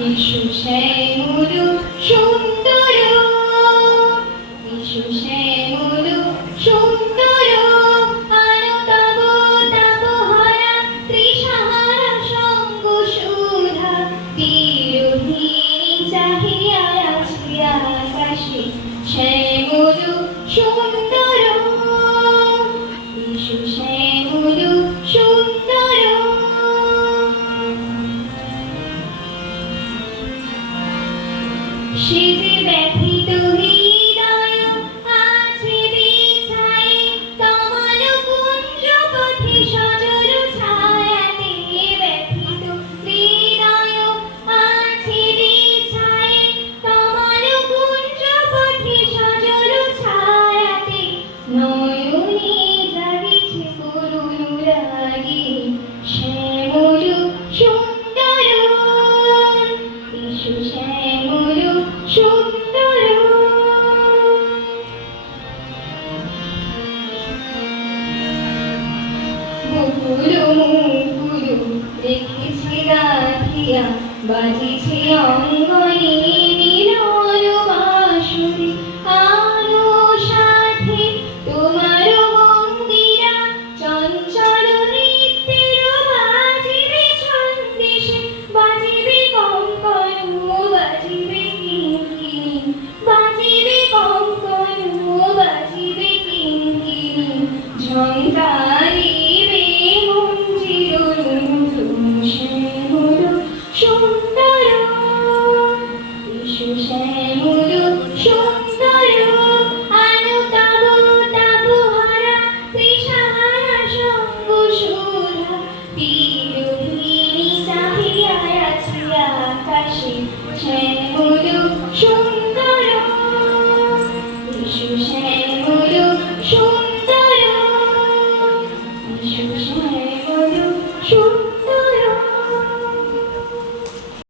যিশু সেই মুরু সুন্দর। যিশু সেই মুরু সুন্দর। আনন্দ তাপ হারা ত্রিসাহারা সঙ্গ সুধা। বিরোধী চাহিয়া আকাশে সেই She's a baby, do he? দেখেছি রাখিয়া বাজিছে অঙ্গনে মিলন 说